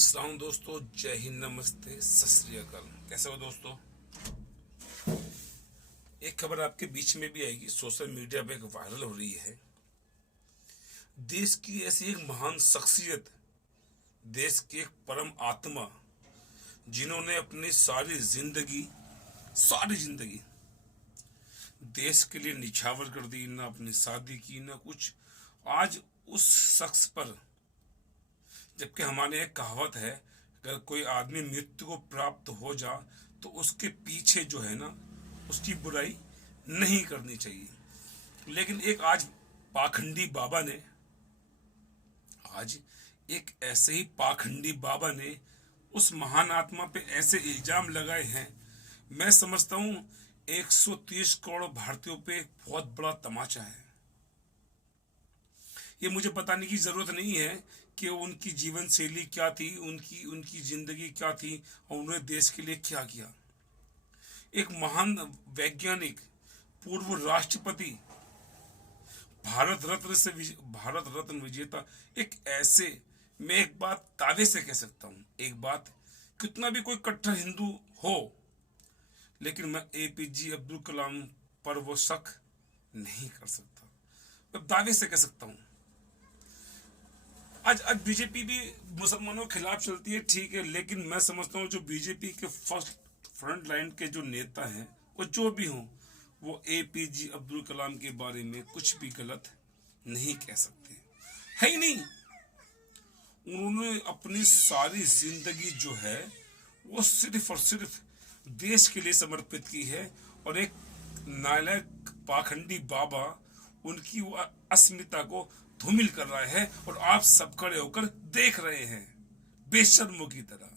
अस्सलाम दोस्तों, जय हिंद, नमस्ते, सत श्री अकाल। कैसे हो दोस्तों? एक खबर आपके बीच में भी आएगी, सोशल मीडिया पे एक वायरल हो रही है। देश की ऐसी एक महान शख्सियत, देश के एक परम आत्मा, जिन्होंने अपनी सारी जिंदगी देश के लिए निछावर कर दी, ना अपनी शादी की ना कुछ। आज उस शख्स पर, जबकि हमारे एक कहावत है, अगर कोई आदमी मृत्यु को प्राप्त हो जा तो उसके पीछे जो है ना, उसकी बुराई नहीं करनी चाहिए। लेकिन एक आज पाखंडी बाबा ने, आज एक ऐसे ही पाखंडी बाबा ने उस महान आत्मा पे ऐसे इल्जाम लगाए हैं। मैं समझता हूं 130 करोड़ भारतीयों पे एक बहुत बड़ा तमाचा है। ये मुझे बताने की जरूरत नहीं है कि उनकी जीवन शैली क्या थी, उनकी जिंदगी क्या थी और उन्होंने देश के लिए क्या किया। एक महान वैज्ञानिक, पूर्व राष्ट्रपति, भारत रत्न विजेता, एक ऐसे, मैं एक बात दावे से कह सकता हूं, एक बात, कितना भी कोई कट्टर हिंदू हो, लेकिन मैं एपीजे अब्दुल कलाम पर वो शक नहीं कर सकता। मैं दावे से कह सकता हूं। आज बीजेपी भी मुसलमानों के खिलाफ चलती है, ठीक है, लेकिन मैं समझता हूँ जो बीजेपी के फ्रंट लाइन के जो नेता हैं, वो जो भी हों, वो एपीजे अब्दुल कलाम के बारे में कुछ भी गलत नहीं कह सकते, है ही नहीं। उन्होंने अपनी सारी जिंदगी जो है वो सिर्फ और सिर्फ देश के लिए समर्पित की है, और एक नालायक पाखंडी बाबा उनकी वो अस्मिता को धूमिल कर रहा है, और आप सब खड़े होकर देख रहे हैं बेशर्मों की तरह।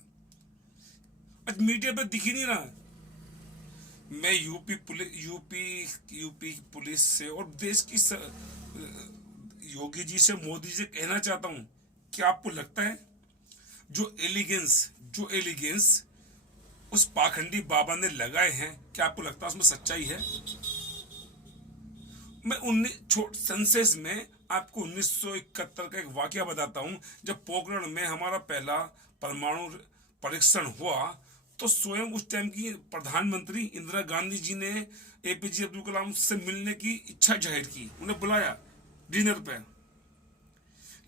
आज मीडिया पे दिख ही नहीं रहा। मैं यूपी पुलिस से और देश की योगी जी से, मोदी जी से कहना चाहता हूं, क्या आपको लगता है जो एलिगेंस उस पाखंडी बाबा ने लगाए हैं, क्या आपको लगता है उसमें सच्चाई है? मैं सेंसेस में आपको 1971 का एक वाकया बताता हूं। जब पोखरण में हमारा पहला परमाणु परीक्षण हुआ, तो स्वयं उस टाइम की प्रधानमंत्री इंदिरा गांधी जी ने एपीजे अब्दुल कलाम से मिलने की इच्छा जाहिर की, उन्हें बुलाया डिनर पे।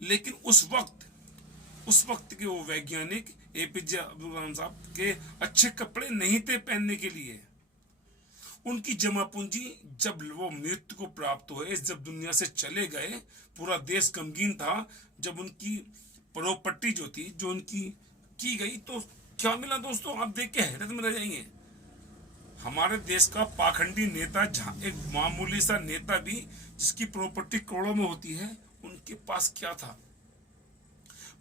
लेकिन उस वक्त के वो वैज्ञानिक एपीजे अब्दुल कलाम साहब के अच्छे कपड़े नहीं थे पहनने के लिए। उनकी जमा पूंजी, जब वो मृत्यु को प्राप्त हुए, जब दुनिया से चले गए, पूरा देश गमगीन था। जब उनकी प्रॉपर्टी जो थी, जो उनकी की गई, तो क्या मिला दोस्तों? आप देख के हैरत में रह जाएंगे। हमारे देश का पाखंडी नेता, एक मामूली सा नेता भी, जिसकी प्रॉपर्टी करोड़ों में होती है, उनके पास क्या था?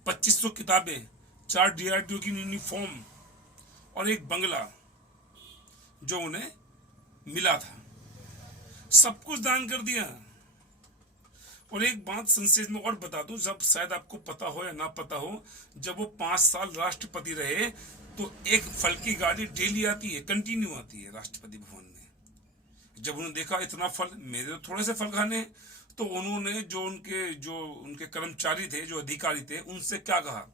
2500 किताबें, 4 डीआरडीओ की यूनिफॉर्म और एक बंगला जो उन्हें मिला था, सब कुछ दान कर दिया। और एक बात संसद में और बता दूं, जब शायद आपको पता हो या ना पता हो, जब वो 5 साल राष्ट्रपति रहे, तो एक फल की गाड़ी डेली आती है, कंटिन्यू आती है राष्ट्रपति भवन में। जब उन्होंने देखा इतना फल, मेरे तो थोड़े से फल खाने, तो उन्होंने जो उनके कर्मचारी थे, जो अधिकारी थे, उनसे क्या कहा,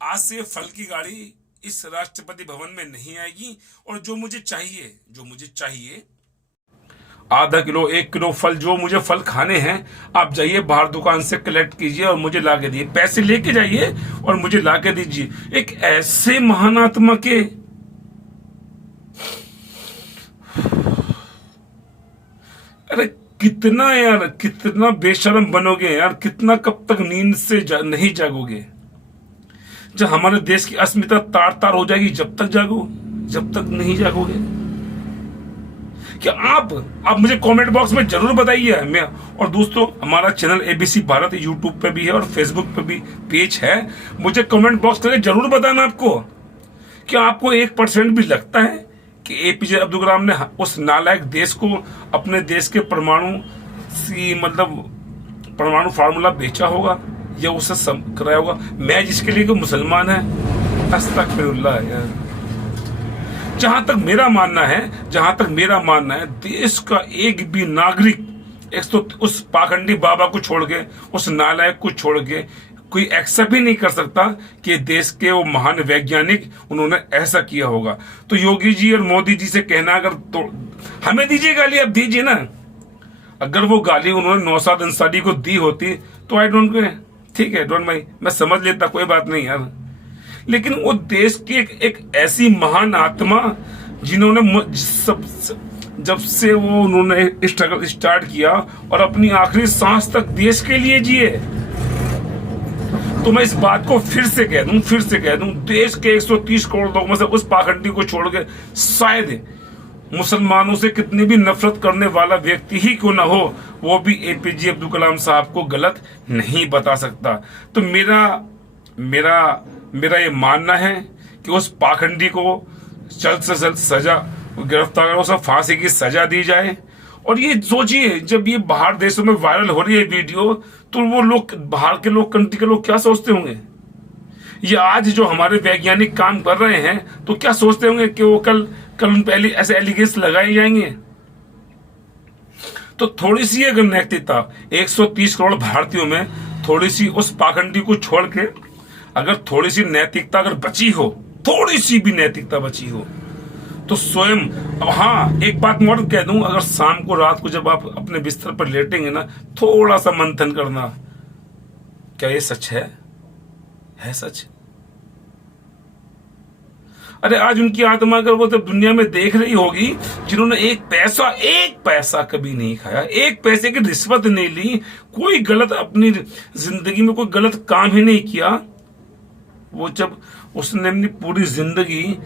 आज से फल की गाड़ी इस राष्ट्रपति भवन में नहीं आएगी, और जो मुझे चाहिए आधा किलो 1 किलो फल, जो मुझे फल खाने हैं, आप जाइए बाहर दुकान से कलेक्ट कीजिए और मुझे ला के दिए, पैसे लेके जाइए और मुझे ला के दीजिए। एक ऐसे महान आत्मा के, अरे कितना बेशर्म बनोगे यार, कितना कब तक नींद से नहीं जागोगे? जब हमारे देश की अस्मिता तार तार हो जाएगी, जब तक नहीं जागोगे। क्या आप मुझे कमेंट बॉक्स में जरूर बताइए। मैं, और दोस्तों, हमारा चैनल एबीसी भारत यूट्यूब पे भी है और फेसबुक पे भी पेज है। मुझे कमेंट बॉक्स करके जरूर बताना आपको, क्या आपको 1% भी लगता है कि एपीजे अब्दुल कलाम ने उस नालायक देश को अपने देश के परमाणु फार्मूला बेचा होगा या उसे कराया होगा? मैं जिसके लिए मुसलमान है, अस्तगफिरुल्लाह यार। जहां तक मेरा मानना है, देश का एक भी नागरिक, एक तो उस पाखंडी बाबा को छोड़ के, उस नालायक को छोड़ के, कोई एक्सेप्ट ही नहीं कर सकता कि देश के वो महान वैज्ञानिक उन्होंने ऐसा किया होगा। तो योगी जी और मोदी जी से कहना, अगर तो हमें दीजिए गाली, अब दीजिए ना। अगर वो गाली उन्होंने नौशाद अंसारी को दी होती तो आई डोंट केयर, ठीक है, डोंट भाई, मैं समझ लेता, कोई बात नहीं यार। लेकिन वो देश की एक ऐसी महान आत्मा जिन्होंने जब से वो उन्होंने स्ट्रगल स्टार्ट किया और अपनी आखिरी सांस तक देश के लिए जिए, तो मैं इस बात को फिर से कह दूं, देश के 130 करोड़ लोगों में से उस पाखंडी को छोड़ के शायद मुसलमानों से कितनी भी नफरत करने वाला व्यक्ति ही क्यों ना हो, वो भी एपीजे अब्दुल कलाम साहब को गलत नहीं बता सकता। तो मेरा ये मानना है कि उस पाखंडी को जल्द से जल्द सजा, गिरफ्तार करो, सब फांसी की सजा दी जाए। और ये सोचिए, जब ये बाहर देशों में वायरल हो रही है वीडियो, तो वो लोग, बाहर के लोग, कंट्री के लोग क्या सोचते होंगे? ये आज जो हमारे वैज्ञानिक काम कर रहे हैं, तो क्या सोचते होंगे कि वो कल उन पे ऐसे एलिगेशन लगाए जाएंगे? तो थोड़ी सी अगर नैतिकता 130 करोड़ भारतीयों में, थोड़ी सी उस पाखंडी को छोड़ के अगर थोड़ी सी नैतिकता अगर बची हो, थोड़ी सी भी नैतिकता बची हो, तो स्वयं, अब हाँ, एक बात मैं और कह दूं, अगर शाम को, रात को जब आप अपने बिस्तर पर लेटेंगे ना, थोड़ा सा मंथन करना, क्या ये सच है सच? अरे आज उनकी आत्मा अगर वो तो दुनिया में देख रही होगी, जिन्होंने एक पैसा कभी नहीं खाया, एक पैसे की रिश्वत नहीं ली, कोई गलत अपनी जिंदगी में कोई गलत काम ही नहीं किया, वो जब उसने अपनी पूरी जिंदगी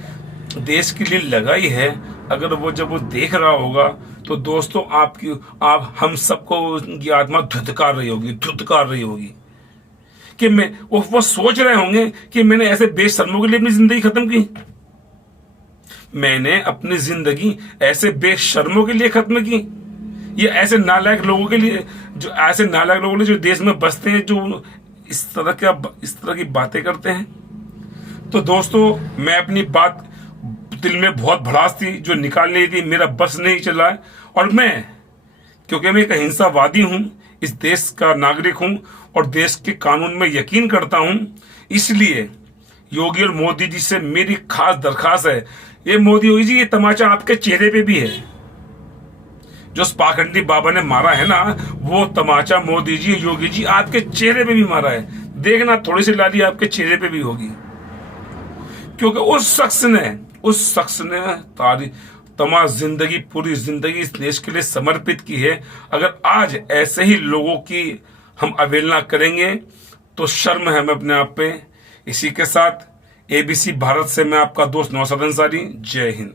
देश के लिए लगाई है, अगर वो जब वो देख रहा होगा, तो दोस्तों आप हम सबको उनकी आत्मा धुतकार रही होगी कि वो सोच रहे होंगे कि मैंने ऐसे बेशर्मों के लिए अपनी जिंदगी खत्म की, मैंने अपनी जिंदगी ऐसे बेशर्मों के लिए खत्म की, ये ऐसे नालायक लोगों के लिए, जो देश में बसते हैं, जो इस तरह की बातें करते हैं। तो दोस्तों, मैं अपनी बात दिल में बहुत भड़ास थी जो निकालनी थी, मेरा बस नहीं चला है। और क्योंकि मैं एक अहिंसावादी हूं, इस देश का नागरिक हूं और देश के कानून में यकीन करता हूं, इसलिए योगी और मोदी जी से मेरी खास दरखास्त है, ये योगी जी, ये तमाचा आपके चेहरे पे भी है, जो पाखंडी बाबा ने मारा है ना, वो तमाचा मोदी जी, योगी जी, आपके चेहरे पे भी मारा है। देखना, थोड़ी सी लाली आपके चेहरे पे भी होगी, क्योंकि उस शख्स ने पूरी जिंदगी इस देश के लिए समर्पित की है। अगर आज ऐसे ही लोगों की हम अवहेलना करेंगे तो शर्म है हमें अपने आप पे। इसी के साथ एबीसी भारत से मैं आपका दोस्त नौशाद अंसारी, जय हिंद।